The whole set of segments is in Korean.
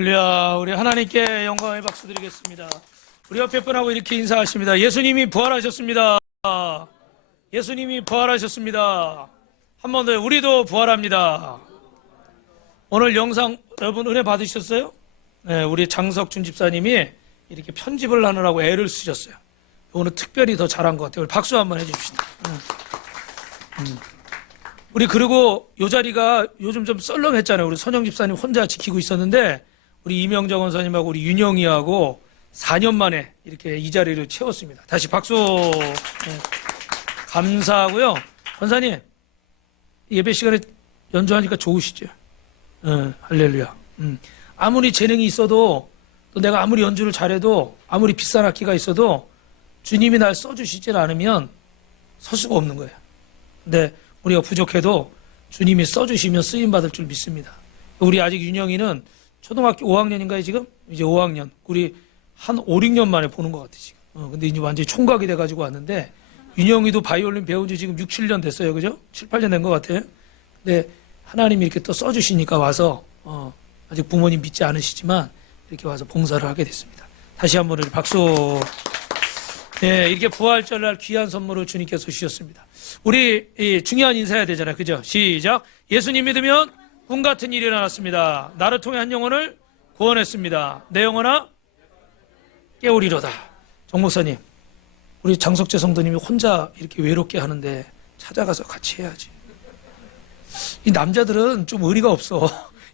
할렐루야. 우리 하나님께 영광의 박수 드리겠습니다. 우리 옆에 분하고 이렇게 인사하십니다. 예수님이 부활하셨습니다. 예수님이 부활하셨습니다. 한 번 더 우리도 부활합니다. 오늘 영상 여러분 은혜 받으셨어요? 네, 우리 장석준 집사님이 이렇게 편집을 하느라고 애를 쓰셨어요. 오늘 특별히 더 잘한 것 같아요. 우리 박수 한번 해줍시다. 우리 그리고 이 자리가 요즘 좀 썰렁했잖아요. 우리 선영 집사님 혼자 지키고 있었는데 우리 이명정 원사님하고 우리 윤영이하고 4년 만에 이렇게 이 자리를 채웠습니다. 다시 박수. 네. 감사하고요. 원사님 예배 시간에 연주하니까 좋으시죠? 할렐루야. 아무리 재능이 있어도 또 내가 아무리 연주를 잘해도 아무리 비싼 악기가 있어도 주님이 날 써주시질 않으면 설 수가 없는 거예요. 근데 우리가 부족해도 주님이 써주시면 쓰임받을 줄 믿습니다. 우리 아직 윤영이는 초등학교 5학년인가요 지금? 이제 5학년. 우리 한 5, 6년 만에 보는 것 같아 지금. 근데 이제 완전히 총각이 돼가지고 왔는데 윤영이도 바이올린 배운 지 지금 6, 7년 됐어요. 그죠? 7, 8년 된 것 같아요. 근데 하나님이 이렇게 또 써주시니까 와서 아직 부모님 믿지 않으시지만 이렇게 와서 봉사를 하게 됐습니다. 다시 한번 우리 박수. 네, 이렇게 부활절날 귀한 선물을 주님께서 주셨습니다. 우리 중요한 인사해야 되잖아요. 그죠? 시작. 예수님 믿으면 꿈 같은 일이 일어났습니다. 나를 통해 한 영혼을 구원했습니다. 내 영혼아 깨우리로다. 정 목사님, 우리 장석재 성도님이 혼자 이렇게 외롭게 하는데 찾아가서 같이 해야지. 이 남자들은 좀 의리가 없어.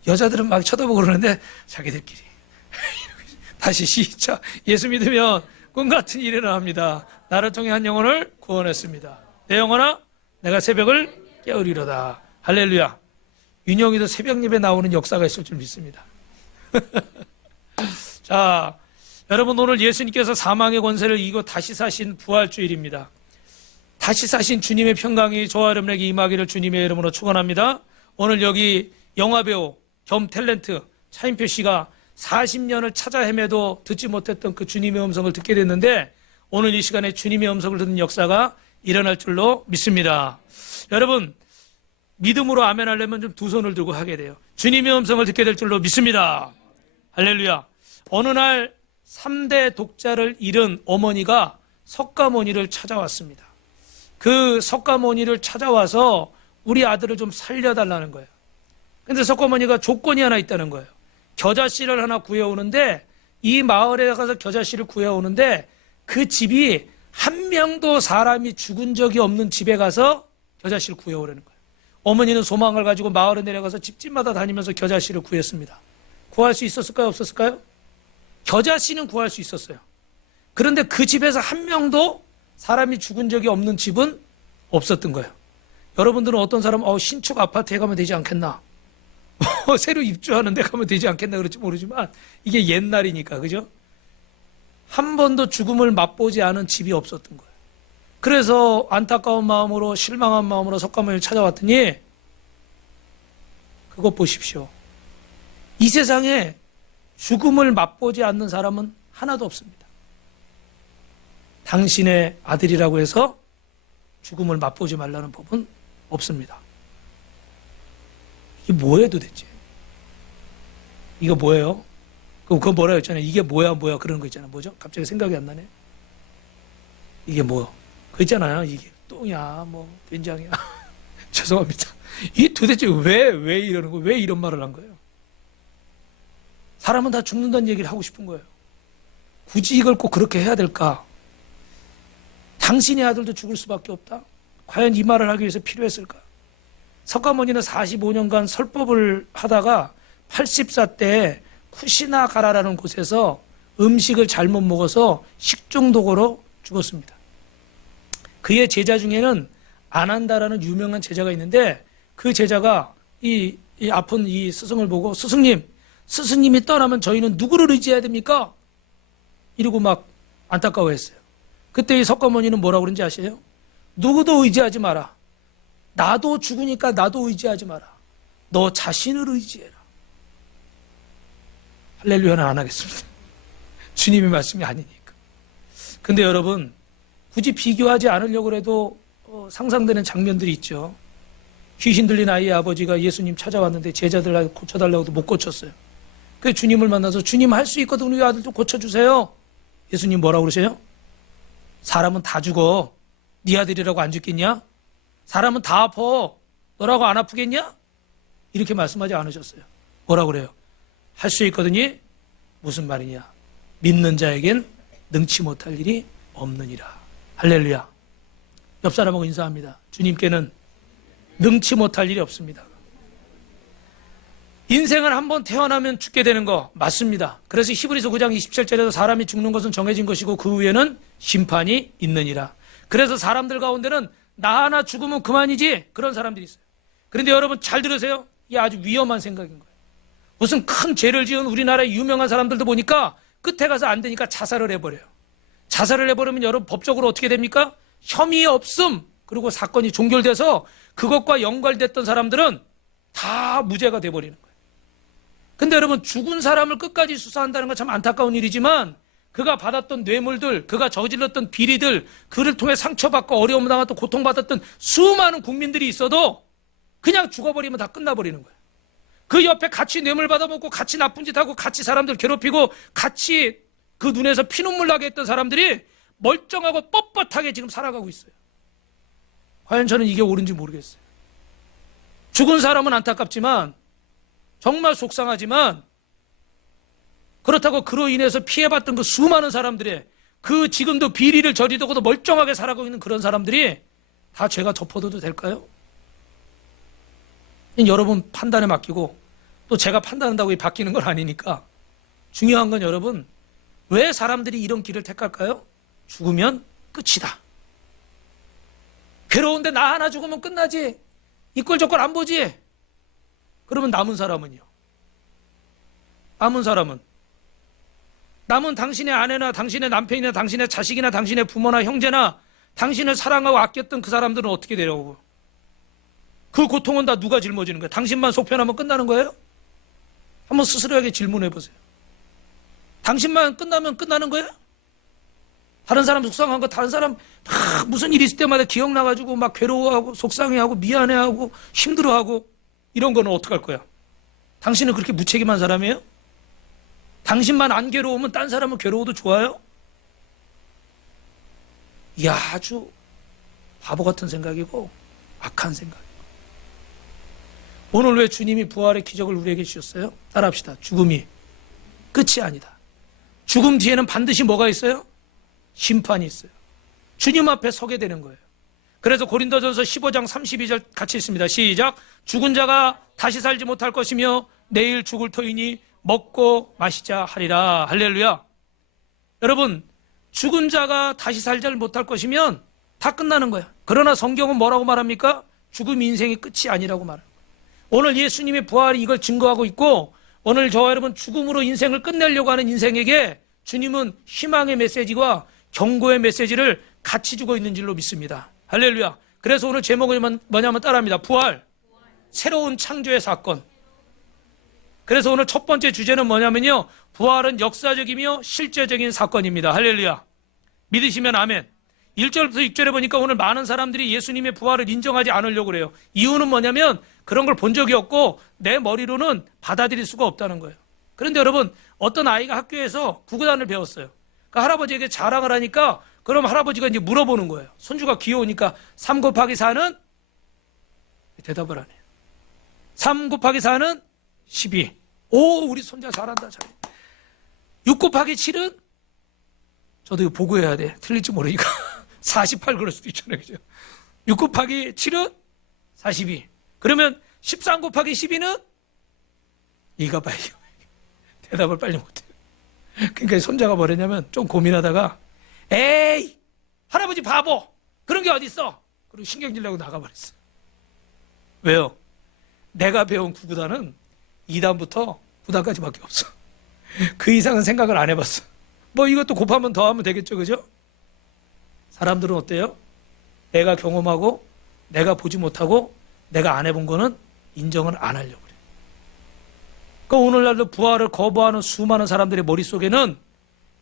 여자들은 막 쳐다보고 그러는데 자기들끼리. 다시 시작. 예수 믿으면 꿈 같은 일이 일어납니다. 나를 통해 한 영혼을 구원했습니다. 내 영혼아 내가 새벽을 깨우리로다. 할렐루야. 윤영이도 새벽 예배 나오는 역사가 있을 줄 믿습니다. 자, 여러분 오늘 예수님께서 사망의 권세를 이기고 다시 사신 부활주일입니다. 다시 사신 주님의 평강이 저와 여러분에게 임하기를 주님의 이름으로 축원합니다. 오늘 여기 영화배우 겸 탤런트 차인표 씨가 40년을 찾아 헤매도 듣지 못했던 그 주님의 음성을 듣게 됐는데 오늘 이 시간에 주님의 음성을 듣는 역사가 일어날 줄로 믿습니다. 여러분 믿음으로 아멘 하려면 좀 두 손을 들고 하게 돼요. 주님의 음성을 듣게 될 줄로 믿습니다. 할렐루야. 어느 날 3대 독자를 잃은 어머니가 석가모니를 찾아왔습니다. 그 석가모니를 찾아와서 우리 아들을 좀 살려달라는 거예요. 근데 석가모니가 조건이 하나 있다는 거예요. 겨자씨를 하나 구해오는데 이 마을에 가서 겨자씨를 구해오는데 그 집이 한 명도 사람이 죽은 적이 없는 집에 가서 겨자씨를 구해오라는 거예요. 어머니는 소망을 가지고 마을에 내려가서 집집마다 다니면서 겨자씨를 구했습니다. 구할 수 있었을까요? 없었을까요? 겨자씨는 구할 수 있었어요. 그런데 그 집에서 한 명도 사람이 죽은 적이 없는 집은 없었던 거예요. 여러분들은 어떤 사람은 신축 아파트에 가면 되지 않겠나? 새로 입주하는 데 가면 되지 않겠나 그럴지 모르지만 이게 옛날이니까 그죠? 한 번도 죽음을 맛보지 않은 집이 없었던 거예요. 그래서 안타까운 마음으로 실망한 마음으로 석가모니를 찾아왔더니 그것 보십시오. 이 세상에 죽음을 맛보지 않는 사람은 하나도 없습니다. 당신의 아들이라고 해서 죽음을 맛보지 말라는 법은 없습니다. 이게 뭐예요 도대체? 이거 뭐예요? 그거 뭐라 했잖아요. 이게 뭐야 그런 거 있잖아요. 뭐죠? 갑자기 생각이 안 나네. 이게 뭐요? 그 있잖아요. 이게 똥이야 된장이야. 죄송합니다. 이게 도대체 왜 이러는 거예요? 왜 이런 말을 한 거예요? 사람은 다 죽는다는 얘기를 하고 싶은 거예요. 굳이 이걸 꼭 그렇게 해야 될까? 당신의 아들도 죽을 수밖에 없다? 과연 이 말을 하기 위해서 필요했을까? 석가모니는 45년간 설법을 하다가 80사 때 쿠시나가라라는 곳에서 음식을 잘못 먹어서 식중독으로 죽었습니다. 그의 제자 중에는 아난다라는 유명한 제자가 있는데 그 제자가 이 아픈 이 스승을 보고 스승님이 떠나면 저희는 누구를 의지해야 됩니까? 이러고 막 안타까워했어요. 그때 이 석가모니는 뭐라고 그런지 아세요? 누구도 의지하지 마라. 나도 죽으니까 나도 의지하지 마라. 너 자신을 의지해라. 할렐루야는 안 하겠습니다. 주님의 말씀이 아니니까. 근데 여러분 굳이 비교하지 않으려고 해도 상상되는 장면들이 있죠. 귀신 들린 아이의 아버지가 예수님 찾아왔는데 제자들 고쳐달라고 해도 못 고쳤어요. 그 주님을 만나서 주님 할 수 있거든 우리 아들 좀 고쳐주세요. 예수님 뭐라고 그러세요? 사람은 다 죽어. 네 아들이라고 안 죽겠냐? 사람은 다 아파. 너라고 안 아프겠냐? 이렇게 말씀하지 않으셨어요. 뭐라고 그래요? 할 수 있거든요. 무슨 말이냐? 믿는 자에겐 능치 못할 일이 없느니라. 할렐루야. 옆 사람하고 인사합니다. 주님께는 능치 못할 일이 없습니다. 인생을 한번 태어나면 죽게 되는 거 맞습니다. 그래서 히브리서 9장 27절에서 사람이 죽는 것은 정해진 것이고 그 후에는 심판이 있느니라. 그래서 사람들 가운데는 나 하나 죽으면 그만이지 그런 사람들이 있어요. 그런데 여러분 잘 들으세요. 이게 아주 위험한 생각인 거예요. 무슨 큰 죄를 지은 우리나라의 유명한 사람들도 보니까 끝에 가서 안 되니까 자살을 해버려요. 자살을 해버리면 여러분 법적으로 어떻게 됩니까? 혐의 없음 그리고 사건이 종결돼서 그것과 연관됐던 사람들은 다 무죄가 돼버리는 거예요. 근데 여러분 죽은 사람을 끝까지 수사한다는 건 참 안타까운 일이지만 그가 받았던 뇌물들, 그가 저질렀던 비리들, 그를 통해 상처받고 어려움을 당했던 고통받았던 수많은 국민들이 있어도 그냥 죽어버리면 다 끝나버리는 거예요. 그 옆에 같이 뇌물 받아먹고 같이 나쁜 짓 하고 같이 사람들 괴롭히고 같이 그 눈에서 피눈물 나게 했던 사람들이 멀쩡하고 뻣뻣하게 지금 살아가고 있어요. 과연 저는 이게 옳은지 모르겠어요. 죽은 사람은 안타깝지만 정말 속상하지만 그렇다고 그로 인해서 피해봤던 그 수많은 사람들의 그 지금도 비리를 저지르고도 멀쩡하게 살아가고 있는 그런 사람들이 다 죄가 덮어둬도 될까요? 여러분 판단에 맡기고 또 제가 판단한다고 바뀌는 건 아니니까 중요한 건 여러분 왜 사람들이 이런 길을 택할까요? 죽으면 끝이다. 괴로운데 나 하나 죽으면 끝나지. 이 꼴 저 꼴 안 보지. 그러면 남은 사람은요? 남은 당신의 아내나 당신의 남편이나 당신의 자식이나 당신의 부모나 형제나 당신을 사랑하고 아꼈던 그 사람들은 어떻게 되려고? 그 고통은 다 누가 짊어지는 거예요? 당신만 속편하면 끝나는 거예요? 한번 스스로에게 질문해 보세요. 당신만 끝나면 끝나는 거예요? 다른 사람 속상한 거 다른 사람 막 무슨 일이 있을 때마다 기억나가지고 막 괴로워하고 속상해하고 미안해하고 힘들어하고 이런 거는 어떡할 거야? 당신은 그렇게 무책임한 사람이에요? 당신만 안 괴로우면 딴 사람은 괴로워도 좋아요? 이야 아주 바보 같은 생각이고 악한 생각이고 오늘 왜 주님이 부활의 기적을 우리에게 주셨어요? 따라합시다. 죽음이 끝이 아니다. 죽음 뒤에는 반드시 뭐가 있어요? 심판이 있어요. 주님 앞에 서게 되는 거예요. 그래서 고린도전서 15장 32절 같이 있습니다. 시작. 죽은 자가 다시 살지 못할 것이며 내일 죽을 터이니 먹고 마시자 하리라. 할렐루야. 여러분 죽은 자가 다시 살지 못할 것이면 다 끝나는 거야. 그러나 성경은 뭐라고 말합니까? 죽음이 인생의 끝이 아니라고 말합니다. 오늘 예수님의 부활이 이걸 증거하고 있고 오늘 저와 여러분 죽음으로 인생을 끝내려고 하는 인생에게 주님은 희망의 메시지와 경고의 메시지를 같이 주고 있는 줄로 믿습니다. 할렐루야. 그래서 오늘 제목은 뭐냐면 따라합니다. 부활, 새로운 창조의 사건. 그래서 오늘 첫 번째 주제는 뭐냐면요. 부활은 역사적이며 실제적인 사건입니다. 할렐루야. 믿으시면 아멘. 1절부터 6절에 보니까 오늘 많은 사람들이 예수님의 부활을 인정하지 않으려고 그래요. 이유는 뭐냐면 그런 걸 본 적이 없고 내 머리로는 받아들일 수가 없다는 거예요. 그런데 여러분 어떤 아이가 학교에서 구구단을 배웠어요. 그러니까 할아버지에게 자랑을 하니까 그럼 할아버지가 이제 물어보는 거예요. 손주가 귀여우니까 3 곱하기 4는 대답을 안 해요. 3 곱하기 4는 12. 오 우리 손자 잘한다. 잘해. 6 곱하기 7은 저도 이거 보고 해야 돼. 틀릴지 모르니까 48 그럴 수도 있잖아요. 그죠? 6 곱하기 7은 42. 그러면 13 곱하기 12는 이가 빨리 대답을 빨리 못해요. 그러니까 손자가 뭐랬냐면 좀 고민하다가 에이 할아버지 바보 그런 게 어딨어. 그리고 신경질 내고 나가버렸어. 왜요? 내가 배운 구구단은 2단부터 9단까지밖에 없어. 그 이상은 생각을 안 해봤어. 뭐 이것도 곱하면 더하면 되겠죠. 그죠? 사람들은 어때요? 내가 경험하고 내가 보지 못하고 내가 안 해본 거는 인정을 안 하려고 그래. 그러니까 오늘날도 부활을 거부하는 수많은 사람들의 머릿속에는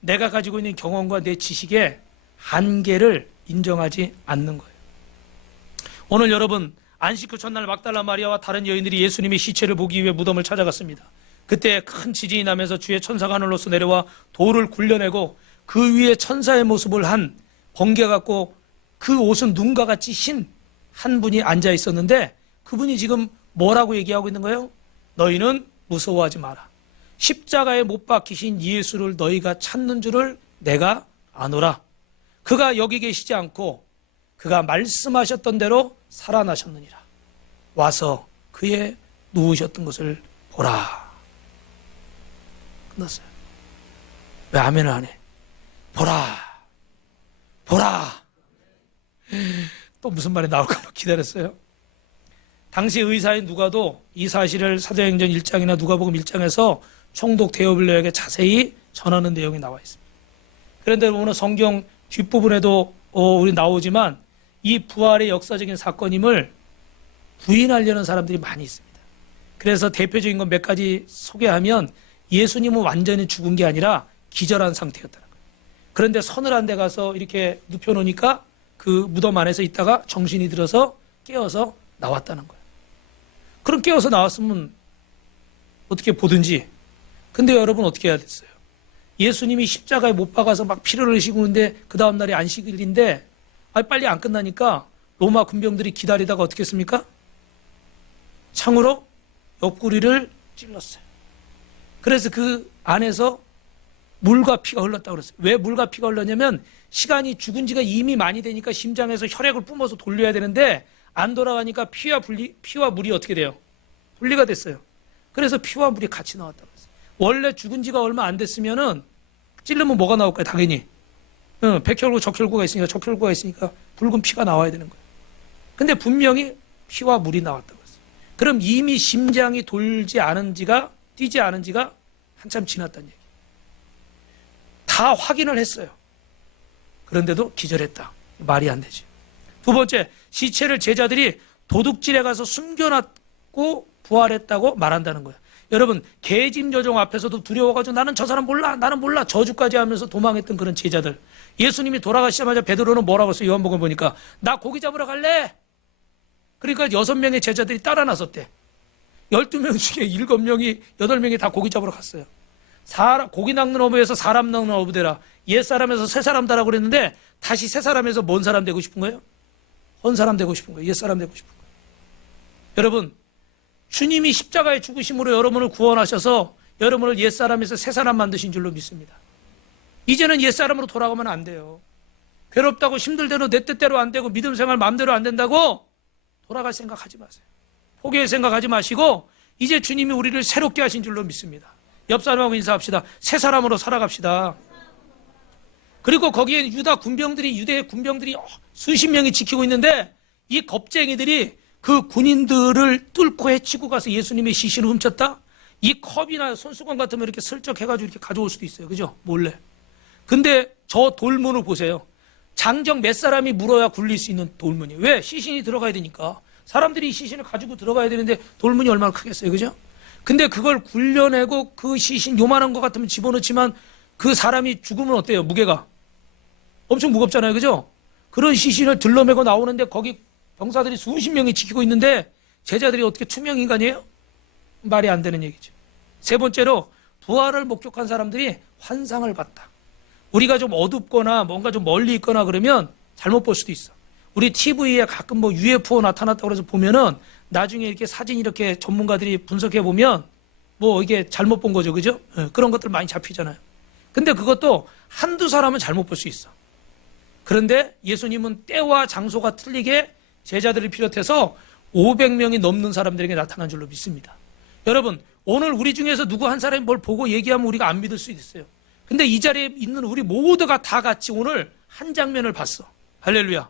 내가 가지고 있는 경험과 내 지식의 한계를 인정하지 않는 거예요. 오늘 여러분 안식 후 첫날 막달라 마리아와 다른 여인들이 예수님의 시체를 보기 위해 무덤을 찾아갔습니다. 그때 큰 지진이 나면서 주의 천사가 하늘로서 내려와 돌을 굴려내고 그 위에 천사의 모습을 한 번개 같고 그 옷은 눈과 같이 흰 한 분이 앉아 있었는데 그분이 지금 뭐라고 얘기하고 있는 거예요? 너희는 무서워하지 마라. 십자가에 못 박히신 예수를 너희가 찾는 줄을 내가 아노라. 그가 여기 계시지 않고 그가 말씀하셨던 대로 살아나셨느니라. 와서 그의 누우셨던 것을 보라. 끝났어요. 왜 아멘을 안 해? 보라. 보라. 또 무슨 말이 나올까 막 기다렸어요. 당시 의사인 누가도 이 사실을 사도행전 1장이나 누가복음 1장에서 총독 데오빌로에게 자세히 전하는 내용이 나와 있습니다. 그런데 오늘 성경 뒷부분에도 우리 나오지만 이 부활의 역사적인 사건임을 부인하려는 사람들이 많이 있습니다. 그래서 대표적인 건 몇 가지 소개하면 예수님은 완전히 죽은 게 아니라 기절한 상태였다는 거예요. 그런데 서늘한 데 가서 이렇게 눕혀놓으니까 그 무덤 안에서 있다가 정신이 들어서 깨어서 나왔다는 거예요. 그럼 깨어서 나왔으면 어떻게 보든지. 근데 여러분 어떻게 해야 됐어요? 예수님이 십자가에 못 박아서 막 피를 흘리시고 있는데 그 다음 날이 안식일인데 빨리 안 끝나니까 로마 군병들이 기다리다가 어떻게 했습니까? 창으로 옆구리를 찔렀어요. 그래서 그 안에서 물과 피가 흘렀다고 그랬어요. 왜 물과 피가 흘렀냐면 시간이 죽은 지가 이미 많이 되니까 심장에서 혈액을 뿜어서 돌려야 되는데 안 돌아가니까 피와 물이 어떻게 돼요? 분리가 됐어요. 그래서 피와 물이 같이 나왔다고 했어요. 원래 죽은 지가 얼마 안 됐으면은 찔르면 뭐가 나올까요? 당연히. 백혈구, 적혈구가 있으니까 붉은 피가 나와야 되는 거예요. 근데 분명히 피와 물이 나왔다고 했어요. 그럼 이미 심장이 뛰지 않은 지가 한참 지났다는 얘기. 다 확인을 했어요. 그런데도 기절했다. 말이 안 되지. 두 번째, 시체를 제자들이 도둑질에 가서 숨겨놨고 부활했다고 말한다는 거예요. 여러분, 개짐저종 앞에서도 두려워가지고 나는 저 사람 몰라, 나는 몰라, 저주까지 하면서 도망했던 그런 제자들. 예수님이 돌아가시자마자 베드로는 뭐라고 했어요? 요한복음 보니까 나 고기 잡으러 갈래. 그러니까 6명의 제자들이 따라 나섰대. 12명 중에 7명이 8명이 다 고기 잡으러 갔어요. 고기 낚는 어부에서 사람 낚는 어부 되라. 옛사람에서 새사람 되라고 그랬는데 다시 새사람에서 뭔 사람 되고 싶은 거예요? 헌사람 되고 싶은 거예요. 옛사람 되고 싶은 거예요. 여러분, 주님이 십자가의 죽으심으로 여러분을 구원하셔서 여러분을 옛사람에서 새사람 만드신 줄로 믿습니다. 이제는 옛사람으로 돌아가면 안 돼요. 괴롭다고 힘들대로 내 뜻대로 안 되고 믿음 생활 마음대로 안 된다고 돌아갈 생각하지 마세요. 포기할 생각하지 마시고 이제 주님이 우리를 새롭게 하신 줄로 믿습니다. 옆 사람하고 인사합시다. 새 사람으로 살아갑시다. 그리고 거기에 유대 군병들이 수십 명이 지키고 있는데 이 겁쟁이들이 그 군인들을 뚫고 해치고 가서 예수님의 시신을 훔쳤다? 이 컵이나 손수건 같으면 이렇게 슬쩍 해가지고 이렇게 가져올 수도 있어요. 그죠? 몰래. 근데 저 돌문을 보세요. 장정 몇 사람이 물어야 굴릴 수 있는 돌문이에요. 왜? 시신이 들어가야 되니까. 사람들이 이 시신을 가지고 들어가야 되는데 돌문이 얼마나 크겠어요. 그죠? 근데 그걸 굴려내고 그 시신 요만한 것 같으면 집어넣지만 그 사람이 죽으면 어때요? 무게가. 엄청 무겁잖아요. 그죠? 그런 시신을 들러매고 나오는데 거기 병사들이 수십 명이 지키고 있는데 제자들이 어떻게 투명 인간이에요? 말이 안 되는 얘기죠. 세 번째로 부활을 목격한 사람들이 환상을 봤다. 우리가 좀 어둡거나 뭔가 좀 멀리 있거나 그러면 잘못 볼 수도 있어. 우리 TV에 가끔 뭐 UFO 나타났다고 그래서 보면은 나중에 이렇게 사진 이렇게 전문가들이 분석해 보면 뭐 이게 잘못 본 거죠. 그죠? 그런 것들 많이 잡히잖아요. 근데 그것도 한두 사람은 잘못 볼 수 있어. 그런데 예수님은 때와 장소가 틀리게 제자들을 비롯해서 500명이 넘는 사람들에게 나타난 줄로 믿습니다. 여러분, 오늘 우리 중에서 누구 한 사람이 뭘 보고 얘기하면 우리가 안 믿을 수 있어요. 근데 이 자리에 있는 우리 모두가 다 같이 오늘 한 장면을 봤어. 할렐루야.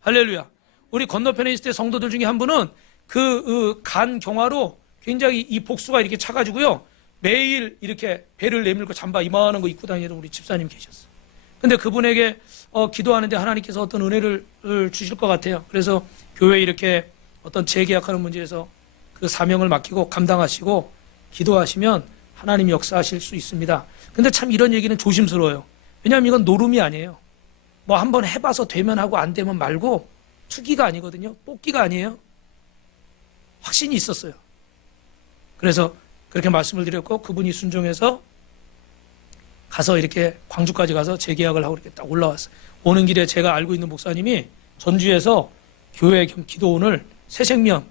할렐루야. 우리 건너편에 있을 때 성도들 중에 한 분은 그 간 경화로 굉장히 이 복수가 이렇게 차가지고요. 매일 이렇게 배를 내밀고 잠바 이만한 거 입고 다니는 우리 집사님 계셨어. 근데 그분에게 기도하는데 하나님께서 어떤 은혜를 주실 것 같아요. 그래서 교회에 이렇게 어떤 재계약하는 문제에서 그 사명을 맡기고 감당하시고 기도하시면 하나님이 역사하실 수 있습니다. 근데 참 이런 얘기는 조심스러워요. 왜냐하면 이건 노름이 아니에요. 뭐 한번 해봐서 되면 하고 안 되면 말고 투기가 아니거든요. 뽑기가 아니에요. 확신이 있었어요. 그래서 그렇게 말씀을 드렸고 그분이 순종해서 가서 이렇게 광주까지 가서 재계약을 하고 이렇게 딱 올라왔어요. 오는 길에 제가 알고 있는 목사님이 전주에서 교회 겸 기도원을 새생명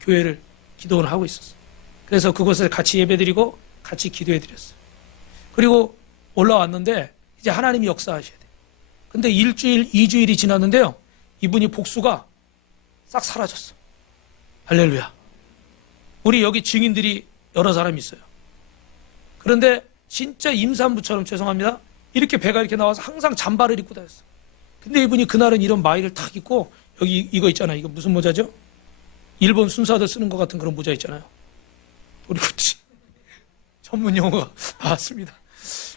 교회를 기도원을 하고 있었어요. 그래서 그곳에 같이 예배드리고 같이 기도해드렸어요. 그리고 올라왔는데 이제 하나님이 역사하셔야 돼요. 근데 일주일, 2주일이 지났는데요. 이분이 복수가 싹 사라졌어. 할렐루야. 우리 여기 증인들이 여러 사람이 있어요. 그런데 진짜 임산부처럼 죄송합니다. 이렇게 배가 이렇게 나와서 항상 잠바를 입고 다녔어. 근데 이분이 그날은 이런 마이를 탁 입고 여기 이거 있잖아요. 이거 무슨 모자죠? 일본 순사들 쓰는 것 같은 그런 모자 있잖아요. 도리구찌. 전문 용어가 나왔습니다.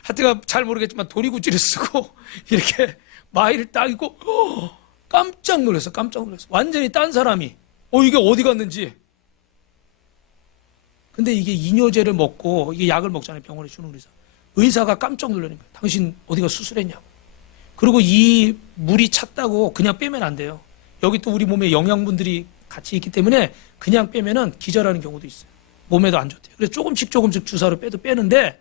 하여튼 잘 모르겠지만 도리구찌를 쓰고 이렇게 마이를 딱 입고 깜짝 놀랐어. 깜짝 놀랐어. 완전히 딴 사람이 이게 어디 갔는지. 근데 이게 이뇨제를 먹고 이게 약을 먹잖아요. 병원에 주는 의사. 의사가 깜짝 놀라는 거예요. 당신 어디가 수술했냐고. 그리고 이 물이 찼다고 그냥 빼면 안 돼요. 여기 또 우리 몸에 영양분들이 같이 있기 때문에 그냥 빼면은 기절하는 경우도 있어요. 몸에도 안 좋대요. 그래서 조금씩 주사로 빼도 빼는데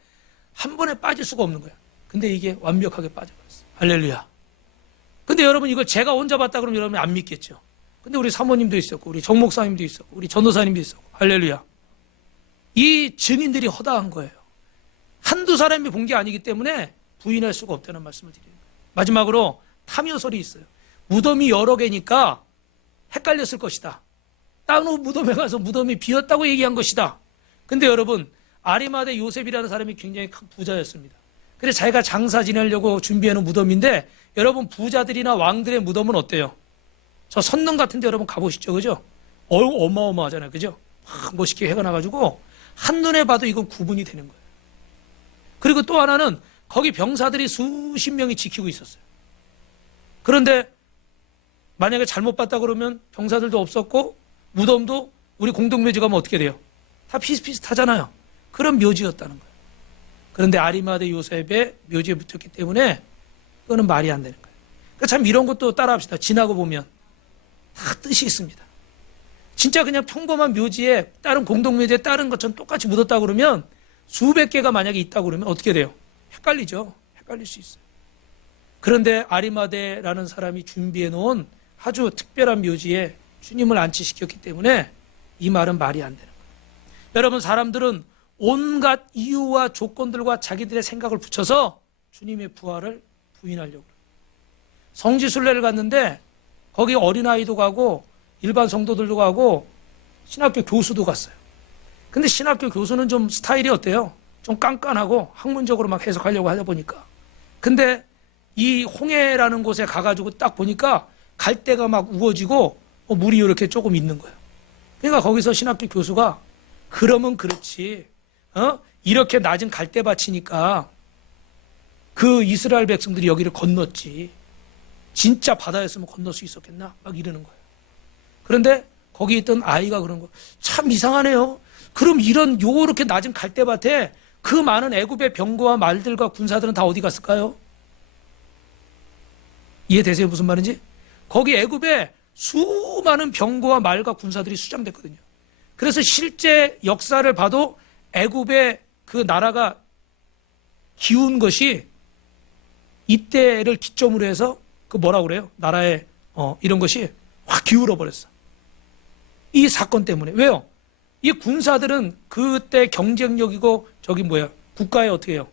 한 번에 빠질 수가 없는 거야. 근데 이게 완벽하게 빠져버렸어. 할렐루야. 근데 여러분 이걸 제가 혼자 봤다 그러면 여러분이 안 믿겠죠. 근데 우리 사모님도 있었고 우리 정 목사님도 있었고 우리 전도사님도 있었고 할렐루야. 이 증인들이 허다한 거예요. 한두 사람이 본 게 아니기 때문에 부인할 수가 없다는 말씀을 드리는 거예요. 마지막으로 탐요설이 있어요. 무덤이 여러 개니까 헷갈렸을 것이다. 다른 무덤에 가서 무덤이 비었다고 얘기한 것이다. 근데 여러분 아리마대 요셉이라는 사람이 굉장히 큰 부자였습니다. 그래서 자기가 장사 지내려고 준비해놓은 무덤인데 여러분 부자들이나 왕들의 무덤은 어때요? 저 선릉 같은 데 여러분 가보시죠. 그죠? 어마어마하잖아요. 그죠? 막 멋있게 해가 나가지고 한눈에 봐도 이건 구분이 되는 거예요. 그리고 또 하나는 거기 병사들이 수십 명이 지키고 있었어요. 그런데 만약에 잘못 봤다 그러면 병사들도 없었고 무덤도 우리 공동묘지 가면 어떻게 돼요? 다 비슷비슷하잖아요. 그런 묘지였다는 거예요. 그런데 아리마대 요셉의 묘지에 붙었기 때문에 그거는 말이 안 되는 거예요. 그러니까 참 이런 것도 따라합시다. 지나고 보면 다 뜻이 있습니다. 진짜 그냥 평범한 묘지에 다른 공동묘지에 다른 것처럼 똑같이 묻었다 그러면 수백 개가 만약에 있다 그러면 어떻게 돼요? 헷갈리죠. 헷갈릴 수 있어요. 그런데 아리마대라는 사람이 준비해 놓은 아주 특별한 묘지에 주님을 안치시켰기 때문에 이 말은 말이 안 되는 거예요. 여러분 사람들은 온갖 이유와 조건들과 자기들의 생각을 붙여서 주님의 부활을 부인하려고 해요. 성지순례를 갔는데 거기 어린아이도 가고 일반 성도들도 가고 신학교 교수도 갔어요. 근데 신학교 교수는 좀 스타일이 어때요? 좀 깐깐하고 학문적으로 막 해석하려고 하다 보니까. 근데 이 홍해라는 곳에 가가지고 딱 보니까 갈대가 막 우거지고 물이 이렇게 조금 있는 거예요. 그러니까 거기서 신학교 교수가 그러면 그렇지. 이렇게 낮은 갈대밭이니까 그 이스라엘 백성들이 여기를 건넜지. 진짜 바다였으면 건널 수 있었겠나? 막 이러는 거예요. 그런데 거기 있던 아이가 그런 거 참 이상하네요. 그럼 이런 요렇게 낮은 갈대밭에 그 많은 애굽의 병거와 말들과 군사들은 다 어디 갔을까요? 이해되세요? 무슨 말인지? 거기 애굽에 수많은 병거와 말과 군사들이 수장됐거든요. 그래서 실제 역사를 봐도 애굽의 그 나라가 기운 것이 이때를 기점으로 해서 그 뭐라고 그래요? 나라의 이런 것이 확 기울어 버렸어. 이 사건 때문에. 왜요? 이 군사들은 그때 경쟁력이고 국가에 어떻게 해요?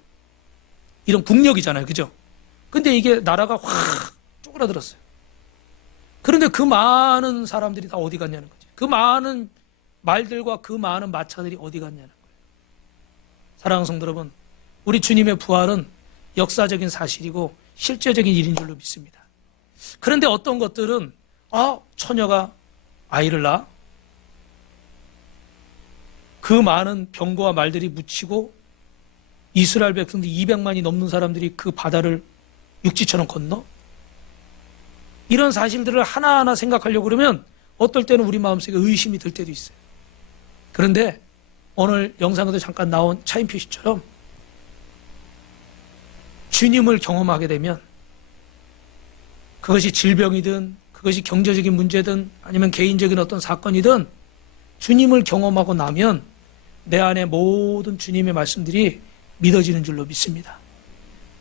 이런 국력이잖아요. 그죠? 근데 이게 나라가 확 쪼그라들었어요. 그런데 그 많은 사람들이 다 어디 갔냐는 거지. 그 많은 말들과 그 많은 마차들이 어디 갔냐는 거예요. 사랑하는 성도 여러분, 우리 주님의 부활은 역사적인 사실이고 실제적인 일인 줄로 믿습니다. 그런데 어떤 것들은 처녀가 아이를 낳아 그 많은 병거와 말들이 묻히고 이스라엘 백성들 200만이 넘는 사람들이 그 바다를 육지처럼 건너 이런 사실들을 하나하나 생각하려고 그러면 어떨 때는 우리 마음속에 의심이 들 때도 있어요. 그런데 오늘 영상에도 잠깐 나온 차인표 씨처럼 주님을 경험하게 되면 그것이 질병이든 그것이 경제적인 문제든 아니면 개인적인 어떤 사건이든 주님을 경험하고 나면 내 안에 모든 주님의 말씀들이 믿어지는 줄로 믿습니다.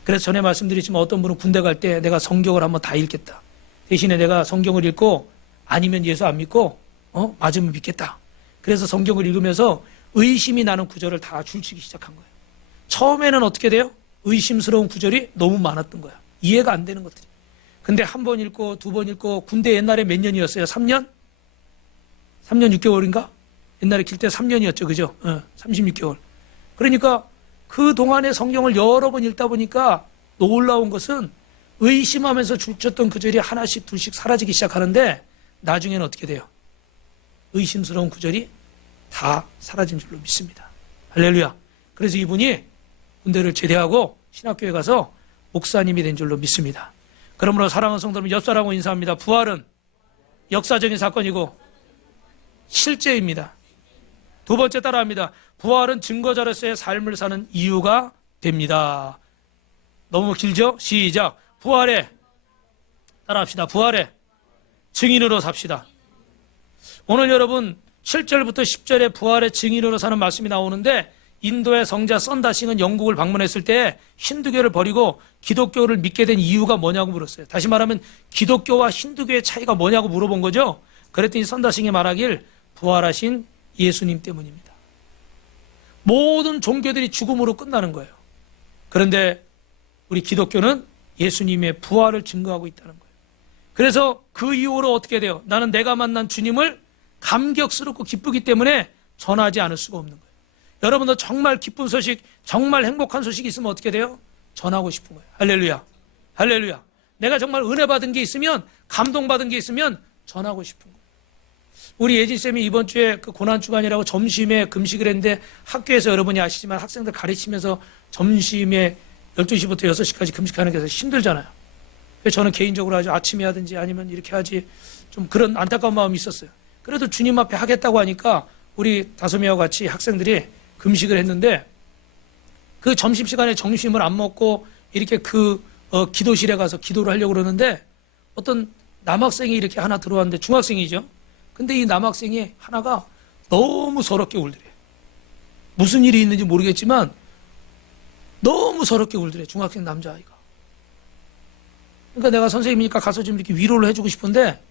그래서 전에 말씀드렸지만 어떤 분은 군대 갈 때 내가 성경을 한번 다 읽겠다. 대신에 내가 성경을 읽고 아니면 예수 안 믿고 맞으면 믿겠다. 그래서 성경을 읽으면서 의심이 나는 구절을 다 줄치기 시작한 거예요. 처음에는 어떻게 돼요? 의심스러운 구절이 너무 많았던 거야. 이해가 안 되는 것들이. 근데 한 번 읽고 두 번 읽고 군대 옛날에 몇 년이었어요? 3년? 3년 6개월인가? 옛날에 길 때 3년이었죠. 그죠? 36개월. 그러니까 그 동안에 성경을 여러 번 읽다 보니까 놀라운 것은 의심하면서 줄쳤던 구절이 하나씩 둘씩 사라지기 시작하는데 나중에는 어떻게 돼요? 의심스러운 구절이 다 사라진 줄로 믿습니다. 할렐루야. 그래서 이분이 군대를 제대하고 신학교에 가서 목사님이 된 줄로 믿습니다. 그러므로 사랑하는 성도 여러분, 옆사람하고 인사합니다. 부활은 역사적인 사건이고 실제입니다. 두 번째 따라합니다. 부활은 증거자로서의 삶을 사는 이유가 됩니다. 너무 길죠? 시작. 부활의, 따라합시다. 부활의 증인으로 삽시다. 오늘 여러분 7절부터 10절에 부활의 증인으로 사는 말씀이 나오는데, 인도의 성자 썬다싱은 영국을 방문했을 때 힌두교를 버리고 기독교를 믿게 된 이유가 뭐냐고 물었어요. 다시 말하면 기독교와 힌두교의 차이가 뭐냐고 물어본 거죠. 그랬더니 썬다싱이 말하길 부활하신 예수님 때문입니다. 모든 종교들이 죽음으로 끝나는 거예요. 그런데 우리 기독교는 예수님의 부활을 증거하고 있다는 거예요. 그래서 그 이후로 어떻게 돼요? 나는 내가 만난 주님을 감격스럽고 기쁘기 때문에 전하지 않을 수가 없는 거예요. 여러분도 정말 기쁜 소식, 정말 행복한 소식이 있으면 어떻게 돼요? 전하고 싶은 거예요. 할렐루야. 할렐루야. 내가 정말 은혜 받은 게 있으면, 감동받은 게 있으면 전하고 싶은 거예요. 우리 예진쌤이 이번 주에 그 고난주간이라고 점심에 금식을 했는데, 학교에서 여러분이 아시지만 학생들 가르치면서 점심에 12시부터 6시까지 금식하는 게 힘들잖아요. 그래서 저는 개인적으로 아주 아침에 하든지 아니면 이렇게 하지, 좀 그런 안타까운 마음이 있었어요. 그래도 주님 앞에 하겠다고 하니까 우리 5명하고 같이 학생들이 금식을 했는데, 그 점심시간에 점심을 안 먹고 이렇게 기도실에 가서 기도를 하려고 그러는데, 어떤 남학생이 이렇게 하나 들어왔는데, 중학생이죠. 근데 이 남학생이 하나가 너무 서럽게 울더래요. 무슨 일이 있는지 모르겠지만 너무 서럽게 울더래요. 중학생 남자아이가. 그러니까 내가 선생님이니까 가서 좀 이렇게 위로를 해주고 싶은데,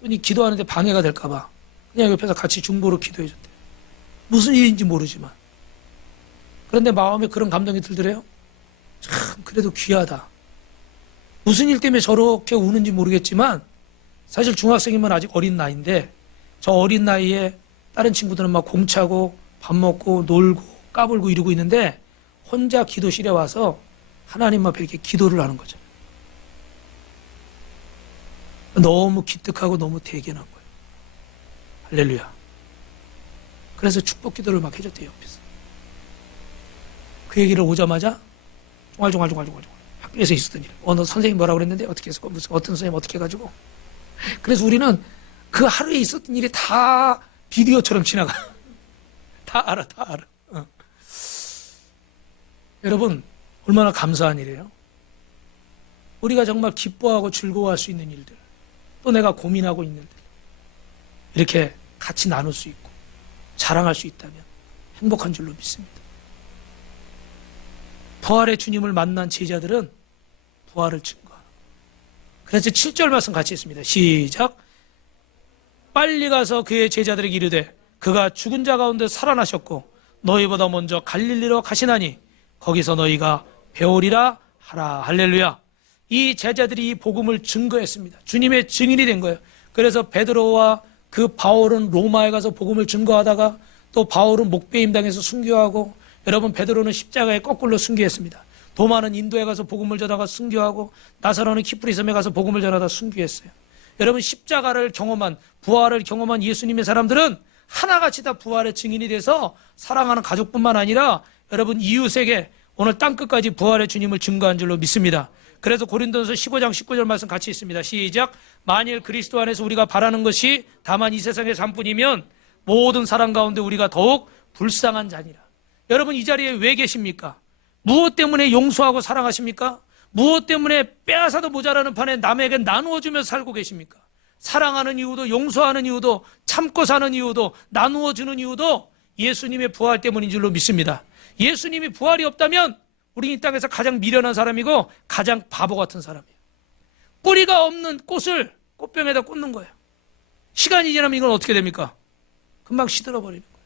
또 기도하는데 방해가 될까봐 그냥 옆에서 같이 중보로 기도해줬대요. 무슨 일인지 모르지만. 그런데 마음에 그런 감동이 들더래요. 참 그래도 귀하다. 무슨 일 때문에 저렇게 우는지 모르겠지만 사실 중학생이면 아직 어린 나이인데, 저 어린 나이에 다른 친구들은 막 공차고 밥 먹고 놀고 까불고 이러고 있는데 혼자 기도실에 와서 하나님 앞에 이렇게 기도를 하는 거죠. 너무 기특하고 너무 대견한 거예요. 할렐루야. 그래서 축복 기도를 막 해줬대요, 옆에서. 그 얘기를 오자마자 종알종알 학교에서 있었던 일. 어느 선생님 뭐라고 그랬는데 어떻게 해서 무슨 어떤 선생님 어떻게 해가지고. 그래서 우리는 그 하루에 있었던 일이 다 비디오처럼 지나가. 다 알아. 여러분, 얼마나 감사한 일이에요. 우리가 정말 기뻐하고 즐거워할 수 있는 일들, 또 내가 고민하고 있는 일, 이렇게 같이 나눌 수 있고 자랑할 수 있다면 행복한 줄로 믿습니다. 부활의 주님을 만난 제자들은 부활을 증거하라. 그래서 7절 말씀 같이 했습니다. 시작. 빨리 가서 그의 제자들에게 이르되 그가 죽은 자 가운데 살아나셨고 너희보다 먼저 갈릴리로 가시나니 거기서 너희가 배우리라 하라. 할렐루야. 이 제자들이 이 복음을 증거했습니다. 주님의 증인이 된 거예요. 그래서 베드로와 그 바울은 로마에 가서 복음을 증거하다가, 또 바울은 목배임 당해서 순교하고, 여러분 베드로는 십자가에 거꾸로 순교했습니다. 도마는 인도에 가서 복음을 전하다가 순교하고, 나사로는 키프리섬에 가서 복음을 전하다 순교했어요. 여러분 십자가를 경험한, 부활을 경험한 예수님의 사람들은 하나같이 다 부활의 증인이 돼서 사랑하는 가족뿐만 아니라 여러분 이웃에게 오늘 땅끝까지 부활의 주님을 증거한 줄로 믿습니다. 그래서 고린도전서 15장 19절 말씀 같이 있습니다. 시작. 만일 그리스도 안에서 우리가 바라는 것이 다만 이 세상의 삶뿐이면 모든 사람 가운데 우리가 더욱 불쌍한 자니라. 여러분 이 자리에 왜 계십니까? 무엇 때문에 용서하고 사랑하십니까? 무엇 때문에 빼앗아도 모자라는 판에 남에게 나누어주며 살고 계십니까? 사랑하는 이유도, 용서하는 이유도, 참고 사는 이유도, 나누어주는 이유도 예수님의 부활 때문인 줄로 믿습니다. 예수님이 부활이 없다면 우리 이 땅에서 가장 미련한 사람이고 가장 바보 같은 사람이에요. 뿌리가 없는 꽃을 꽃병에다 꽂는 거예요. 시간이 지나면 이건 어떻게 됩니까? 금방 시들어버리는 거예요.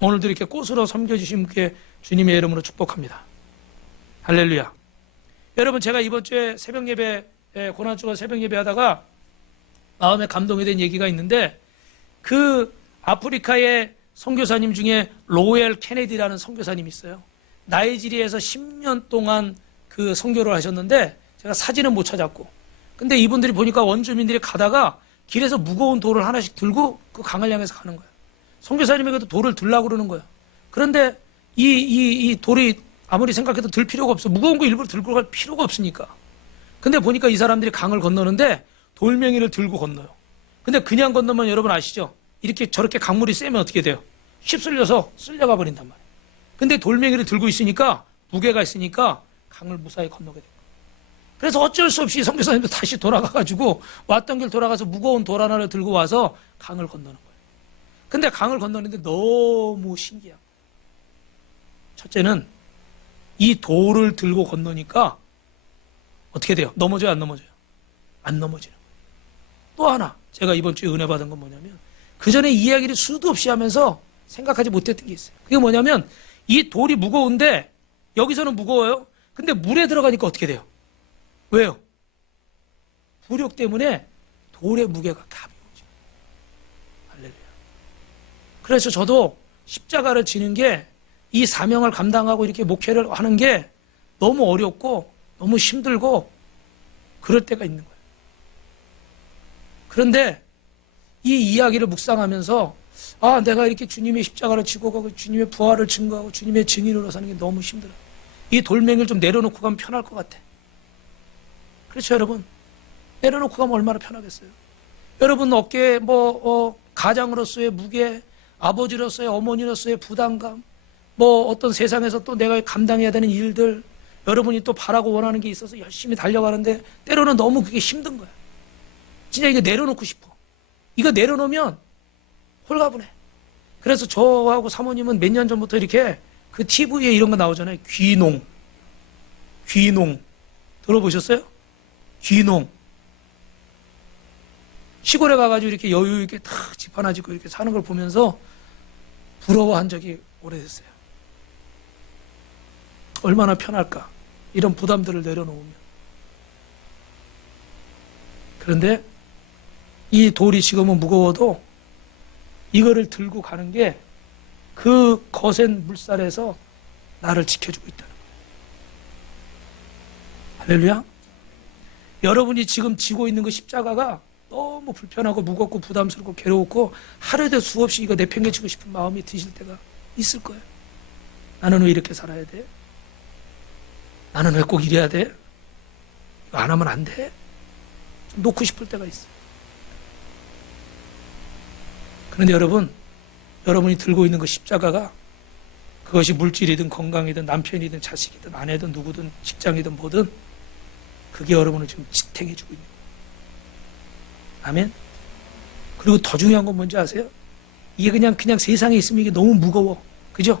오늘도 이렇게 꽃으로 섬겨주신 분께 주님의 이름으로 축복합니다. 할렐루야. 여러분, 제가 이번 주에 새벽 예배, 고난주간 새벽 예배 하다가 마음에 감동이 된 얘기가 있는데, 그 아프리카의 선교사님 중에 로엘 케네디라는 선교사님이 있어요. 나이지리아에서 10년 동안 그 선교를 하셨는데 제가 사진은 못 찾았고, 근데 이분들이 보니까 원주민들이 가다가 길에서 무거운 돌을 하나씩 들고 그 강을 향해서 가는 거예요. 선교사님에게도 돌을 들라고 그러는 거예요. 그런데 이 돌이 아무리 생각해도 들 필요가 없어. 무거운 거 일부러 들고 갈 필요가 없으니까. 근데 보니까 이 사람들이 강을 건너는데 돌멩이를 들고 건너요. 근데 그냥 건너면 여러분 아시죠? 이렇게 저렇게 강물이 세면 어떻게 돼요? 휩쓸려서 쓸려가 버린단 말이에요. 근데 돌멩이를 들고 있으니까, 무게가 있으니까 강을 무사히 건너게 돼요. 그래서 어쩔 수 없이 선교사님도 다시 돌아가가지고 왔던 길 돌아가서 무거운 돌 하나를 들고 와서 강을 건너는 거예요. 근데 강을 건너는데 너무 신기해요. 첫째는 이 돌을 들고 건너니까 어떻게 돼요? 넘어져요, 안 넘어져요? 안 넘어지는 거예요. 또 하나 제가 이번 주에 은혜 받은 건 뭐냐면, 그 전에 이야기를 수도 없이 하면서 생각하지 못했던 게 있어요. 그게 뭐냐면, 이 돌이 무거운데 여기서는 무거워요. 근데 물에 들어가니까 어떻게 돼요? 왜요? 부력 때문에 돌의 무게가 가벼워져요. 할렐루야. 그래서 저도 십자가를 지는 게, 이 사명을 감당하고 이렇게 목회를 하는 게 너무 어렵고 너무 힘들고 그럴 때가 있는 거예요. 그런데 이 이야기를 묵상하면서, 아, 내가 이렇게 주님의 십자가를 지고 가고 주님의 부활을 증거하고 주님의 증인으로 사는 게 너무 힘들어. 이 돌멩이를 좀 내려놓고 가면 편할 것 같아. 그렇죠, 여러분? 내려놓고 가면 얼마나 편하겠어요? 여러분 어깨에 가장으로서의 무게, 아버지로서의, 어머니로서의 부담감, 어떤 세상에서 또 내가 감당해야 되는 일들, 여러분이 또 바라고 원하는 게 있어서 열심히 달려가는데 때로는 너무 그게 힘든 거야. 진짜 이거 내려놓고 싶어. 이거 내려놓으면 홀가분해. 그래서 저하고 사모님은 몇 년 전부터 이렇게 그 TV에 이런 거 나오잖아요. 귀농. 들어보셨어요? 귀농. 시골에 가가지고 이렇게 여유 있게 탁 집 하나 짓고 이렇게 사는 걸 보면서 부러워한 적이 오래됐어요. 얼마나 편할까? 이런 부담들을 내려놓으면. 그런데 이 돌이 지금은 무거워도 이거를 들고 가는 게 그 거센 물살에서 나를 지켜주고 있다는 거예요. 할렐루야. 여러분이 지금 지고 있는 그 십자가가 너무 불편하고 무겁고 부담스럽고 괴롭고 하루에도 수없이 이거 내팽개치고 싶은 마음이 드실 때가 있을 거예요. 나는 왜 이렇게 살아야 돼? 나는 왜 꼭 이래야 돼? 이거 안 하면 안 돼? 좀 놓고 싶을 때가 있어요. 그런데 여러분이 들고 있는 그 십자가가, 그것이 물질이든 건강이든 남편이든 자식이든 아내든 누구든 직장이든 뭐든, 그게 여러분을 지금 지탱해주고 있는 거예요. 아멘? 그리고 더 중요한 건 뭔지 아세요? 이게 그냥 세상에 있으면 이게 너무 무거워. 그죠?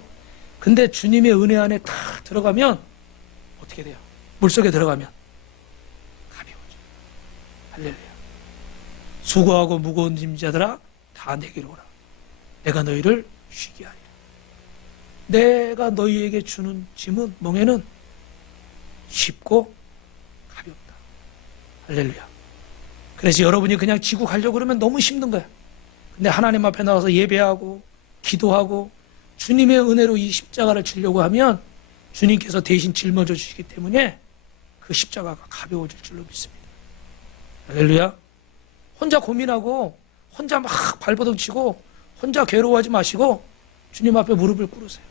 근데 주님의 은혜 안에 탁 들어가면 어떻게 돼요? 물속에 들어가면 가벼워져. 할렐루야. 수고하고 무거운 짐자들아 다 내게로 오라. 내가 너희를 쉬게 하리라. 내가 너희에게 주는 짐은, 멍에는 쉽고 가볍다. 할렐루야. 그래서 여러분이 그냥 지고 가려고 그러면 너무 힘든 거야. 근데 하나님 앞에 나와서 예배하고 기도하고 주님의 은혜로 이 십자가를 지려고 하면 주님께서 대신 짊어져 주시기 때문에 그 십자가가 가벼워질 줄로 믿습니다. 할렐루야. 혼자 고민하고 혼자 막 발버둥 치고 혼자 괴로워하지 마시고 주님 앞에 무릎을 꿇으세요.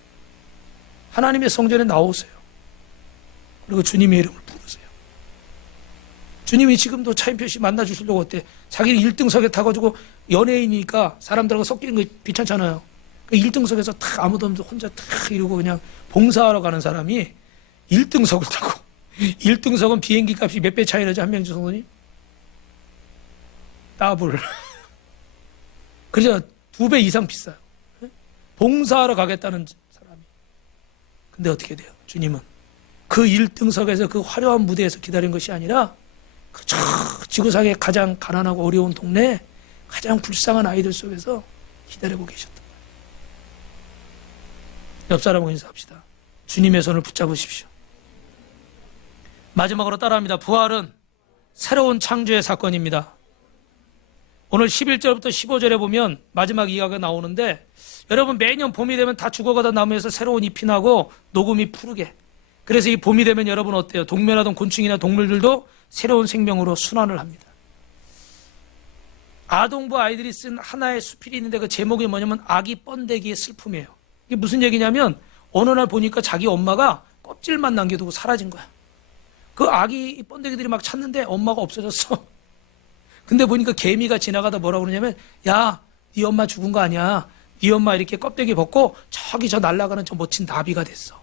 하나님의 성전에 나오세요. 그리고 주님의 이름을 부르세요. 주님이 지금도 차인표 씨 만나주시려고 어때? 자기는 1등석에 타가지고 연예인이니까 사람들하고 섞이는 거 귀찮잖아요. 그 1등석에서 탁 아무도 없는데 혼자 탁 이러고 그냥 봉사하러 가는 사람이 1등석을 타고, 1등석은 비행기 값이 몇 배 차이 나죠? 한명주 성도님? 더블. 그래서 2배 이상 비싸요. 봉사하러 가겠다는 사람이. 근데 어떻게 돼요? 주님은 그 1등석에서 그 화려한 무대에서 기다린 것이 아니라 그 지구상의 가장 가난하고 어려운 동네에 가장 불쌍한 아이들 속에서 기다리고 계셨다. 옆 사람하고 인사합시다. 주님의 손을 붙잡으십시오. 마지막으로 따라합니다. 부활은 새로운 창조의 사건입니다. 오늘 11절부터 15절에 보면 마지막 이야기가 나오는데, 여러분 매년 봄이 되면 다 죽어가던 나무에서 새로운 잎이 나고 녹음이 푸르게, 그래서 이 봄이 되면 여러분 어때요? 동면하던 곤충이나 동물들도 새로운 생명으로 순환을 합니다. 아동부 아이들이 쓴 하나의 수필이 있는데 그 제목이 뭐냐면 아기 번데기의 슬픔이에요. 이게 무슨 얘기냐면 어느 날 보니까 자기 엄마가 껍질만 남겨두고 사라진 거야. 그 아기 번데기들이 막 찾는데 엄마가 없어졌어. 근데 보니까 개미가 지나가다 뭐라고 그러냐면, 야, 네 엄마 죽은 거 아니야. 네 엄마 이렇게 껍데기 벗고 저기 저 날아가는 저 멋진 나비가 됐어.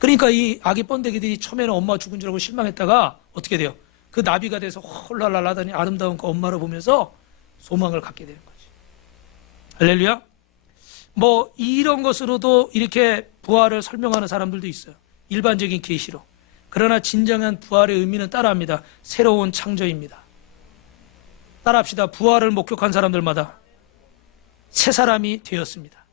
그러니까 이 아기 번데기들이 처음에는 엄마 죽은 줄 알고 실망했다가 어떻게 돼요? 그 나비가 돼서 홀랄랄하더니 아름다운 그 엄마를 보면서 소망을 갖게 되는 거지. 할렐루야. 뭐 이런 것으로도 이렇게 부활을 설명하는 사람들도 있어요. 일반적인 계시로. 그러나 진정한 부활의 의미는 따라합니다. 새로운 창조입니다. 따라합시다. 부활을 목격한 사람들마다 새 사람이 되었습니다.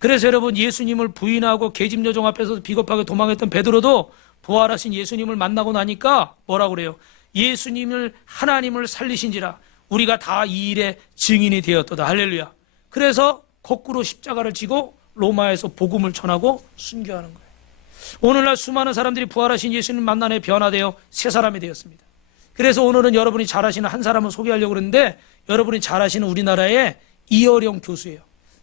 그래서 여러분 예수님을 부인하고 계집여종 앞에서 비겁하게 도망했던 베드로도 부활하신 예수님을 만나고 나니까 뭐라고 그래요? 예수님을 하나님을 살리신지라 우리가 다 이 일의 증인이 되었도다. 할렐루야. 그래서 거꾸로 십자가를 지고 로마에서 복음을 전하고 순교하는 거예요. 오늘날 수많은 사람들이 부활하신 예수님 만나에 변화되어 새 사람이 되었습니다. 그래서 오늘은 여러분이 잘 아시는 한 사람을 소개하려고 그러는데, 여러분이 잘 아시는 우리나라의 이어령 교수예요.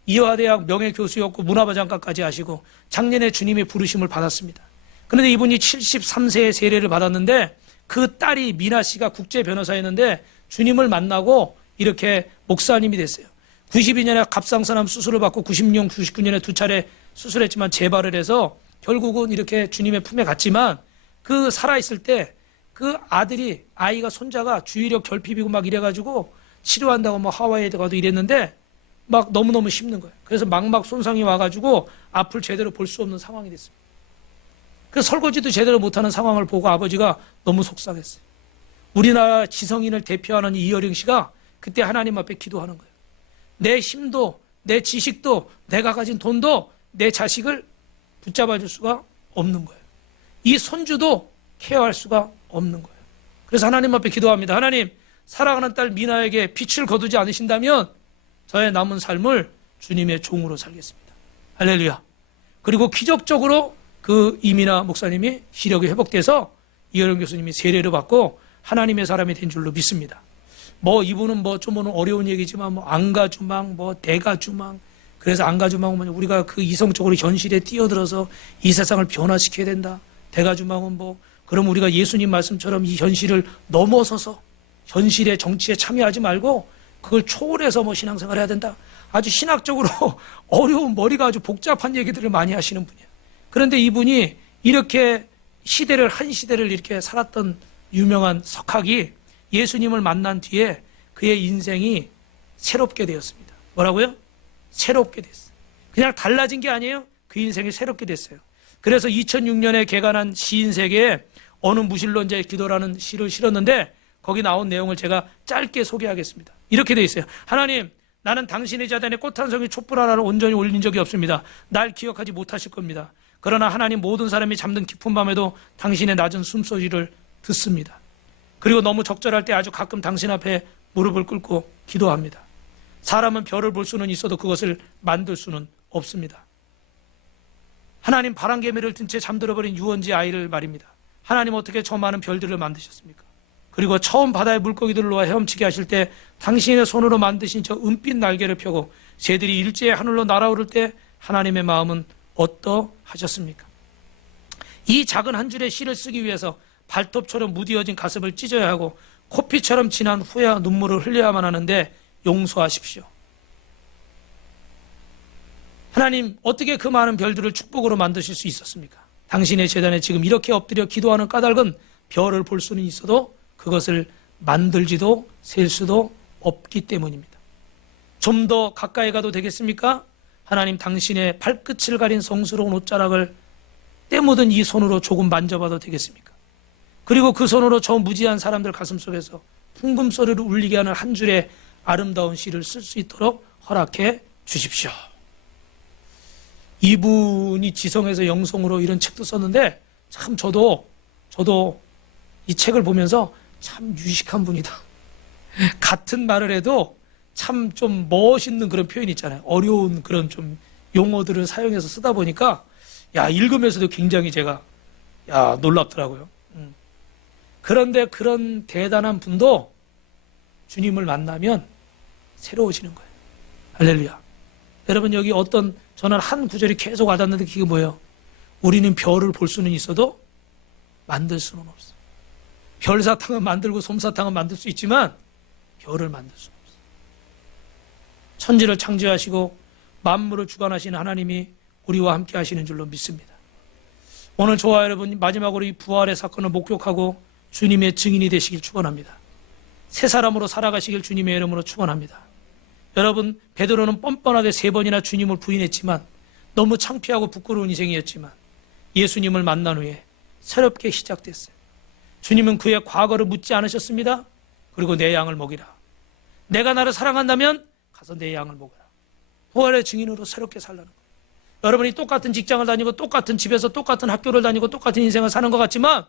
이화대학 명예교수였고 문화부장관까지 하시고 작년에 주님의 부르심을 받았습니다. 그런데 이분이 73세의 세례를 받았는데 그 딸이 미나 씨가 국제 변호사였는데 주님을 만나고 이렇게 목사님이 됐어요. 92년에 갑상선암 수술을 받고 96년, 99년에 2차례 수술했지만 재발을 해서 결국은 이렇게 주님의 품에 갔지만, 그 살아있을 때 그 아이가 손자가 주의력 결핍이고 막 이래가지고 치료한다고 뭐 하와이에 가도 이랬는데 막 너무너무 힘든 거예요. 그래서 망막 손상이 와가지고 앞을 제대로 볼 수 없는 상황이 됐습니다. 그래서 설거지도 제대로 못하는 상황을 보고 아버지가 너무 속상했어요. 우리나라 지성인을 대표하는 이어령 씨가 그때 하나님 앞에 기도하는 거예요. 내 힘도 내 지식도 내가 가진 돈도 내 자식을 붙잡아줄 수가 없는 거예요. 이 손주도 케어할 수가 없는 거예요. 그래서 하나님 앞에 기도합니다. 하나님, 사랑하는 딸 미나에게 빛을 거두지 않으신다면 저의 남은 삶을 주님의 종으로 살겠습니다. 할렐루야. 그리고 기적적으로 그 이미나 목사님이 시력이 회복돼서 이어령 교수님이 세례를 받고 하나님의 사람이 된 줄로 믿습니다. 뭐 이분은 뭐 좀 어려운 얘기지만 뭐 안가주망, 뭐 대가주망, 그래서 안가주망은 우리가 그 이성적으로 현실에 뛰어들어서 이 세상을 변화시켜야 된다. 대가주망은 뭐 그럼 우리가 예수님 말씀처럼 이 현실을 넘어서서 현실의 정치에 참여하지 말고 그걸 초월해서 뭐 신앙생활을 해야 된다. 아주 신학적으로 어려운, 머리가 아주 복잡한 얘기들을 많이 하시는 분이에요. 그런데 이분이 이렇게 한 시대를 이렇게 살았던 유명한 석학이 예수님을 만난 뒤에 그의 인생이 새롭게 되었습니다. 뭐라고요? 새롭게 됐어요. 그냥 달라진 게 아니에요. 그 인생이 새롭게 됐어요. 그래서 2006년에 개간한 시인세계에 어느 무신론자의 기도라는 시를 실었는데 거기 나온 내용을 제가 짧게 소개하겠습니다. 이렇게 돼 있어요. 하나님, 나는 당신의 자단에 꽃 한 송이 촛불 하나를 온전히 올린 적이 없습니다. 날 기억하지 못하실 겁니다. 그러나 하나님, 모든 사람이 잠든 깊은 밤에도 당신의 낮은 숨소리를 듣습니다. 그리고 너무 적절할 때 아주 가끔 당신 앞에 무릎을 꿇고 기도합니다. 사람은 별을 볼 수는 있어도 그것을 만들 수는 없습니다. 하나님, 바람개미를 든 채 잠들어버린 유원지 아이를 말입니다. 하나님, 어떻게 저 많은 별들을 만드셨습니까? 그리고 처음 바다의 물고기들을 놓아 헤엄치게 하실 때 당신의 손으로 만드신 저 은빛 날개를 펴고 새들이 일제히 하늘로 날아오를 때 하나님의 마음은 어떠하셨습니까? 이 작은 한 줄의 시를 쓰기 위해서 발톱처럼 무디어진 가슴을 찢어야 하고 코피처럼 진한 후회와 눈물을 흘려야만 하는데 용서하십시오. 하나님, 어떻게 그 많은 별들을 축복으로 만드실 수 있었습니까? 당신의 제단에 지금 이렇게 엎드려 기도하는 까닭은 별을 볼 수는 있어도 그것을 만들지도 셀 수도 없기 때문입니다. 좀 더 가까이 가도 되겠습니까? 하나님, 당신의 발끝을 가린 성스러운 옷자락을 때 묻은 이 손으로 조금 만져봐도 되겠습니까? 그리고 그 손으로 저 무지한 사람들 가슴속에서 풍금소리를 울리게 하는 한 줄의 아름다운 시를 쓸 수 있도록 허락해 주십시오. 이분이 지성에서 영성으로 이런 책도 썼는데, 참 저도 이 책을 보면서 참 유식한 분이다. 같은 말을 해도 참 좀 멋있는 그런 표현이 있잖아요. 어려운 그런 좀 용어들을 사용해서 쓰다 보니까 읽으면서도 굉장히 제가 놀랍더라고요. 그런데 그런 대단한 분도 주님을 만나면 새로워지는 거예요. 할렐루야. 여러분, 여기 저는 한 구절이 계속 와닿는데 그게 뭐예요? 우리는 별을 볼 수는 있어도 만들 수는 없어. 별사탕은 만들고 솜사탕은 만들 수 있지만 별을 만들 수는 없어. 천지를 창조하시고 만물을 주관하시는 하나님이 우리와 함께 하시는 줄로 믿습니다. 오늘 저와 여러분, 마지막으로 이 부활의 사건을 목격하고 주님의 증인이 되시길 축원합니다. 새 사람으로 살아가시길 주님의 이름으로 축원합니다. 여러분, 베드로는 뻔뻔하게 3번이나 주님을 부인했지만, 너무 창피하고 부끄러운 인생이었지만 예수님을 만난 후에 새롭게 시작됐어요. 주님은 그의 과거를 묻지 않으셨습니다. 그리고 내 양을 먹이라. 내가 나를 사랑한다면 가서 내 양을 먹어라. 부활의 증인으로 새롭게 살라는 거예요. 여러분이 똑같은 직장을 다니고 똑같은 집에서 똑같은 학교를 다니고 똑같은 인생을 사는 것 같지만,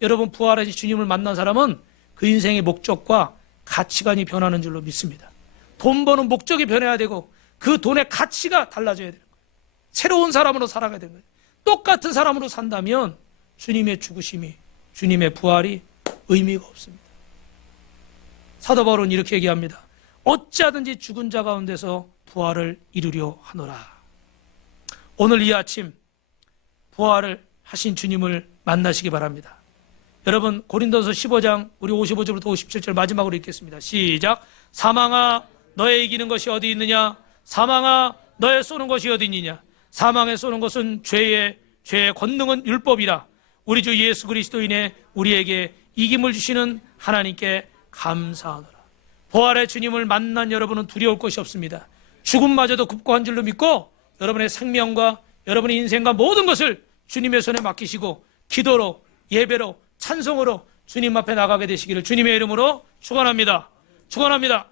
여러분, 부활의 주님을 만난 사람은 그 인생의 목적과 가치관이 변하는 줄로 믿습니다. 돈 버는 목적이 변해야 되고 그 돈의 가치가 달라져야 되는 거예요. 새로운 사람으로 살아가야 되는 거예요. 똑같은 사람으로 산다면 주님의 죽으심이, 주님의 부활이 의미가 없습니다. 사도 바울은 이렇게 얘기합니다. 어찌하든지 죽은 자 가운데서 부활을 이루려 하노라. 오늘 이 아침 부활을 하신 주님을 만나시기 바랍니다. 여러분, 고린도서 15장 우리 55절부터 57절 마지막으로 읽겠습니다. 시작. 사망아, 너의 이기는 것이 어디 있느냐? 사망아, 너의 쏘는 것이 어디 있느냐? 사망에 쏘는 것은 죄의 권능은 율법이라. 우리 주 예수 그리스도인의 우리에게 이김을 주시는 하나님께 감사하노라. 부활의 주님을 만난 여러분은 두려울 것이 없습니다. 죽음마저도 급고한 줄로 믿고 여러분의 생명과 여러분의 인생과 모든 것을 주님의 손에 맡기시고 기도로, 예배로, 찬송으로 주님 앞에 나가게 되시기를 주님의 이름으로 축원합니다. 축원합니다.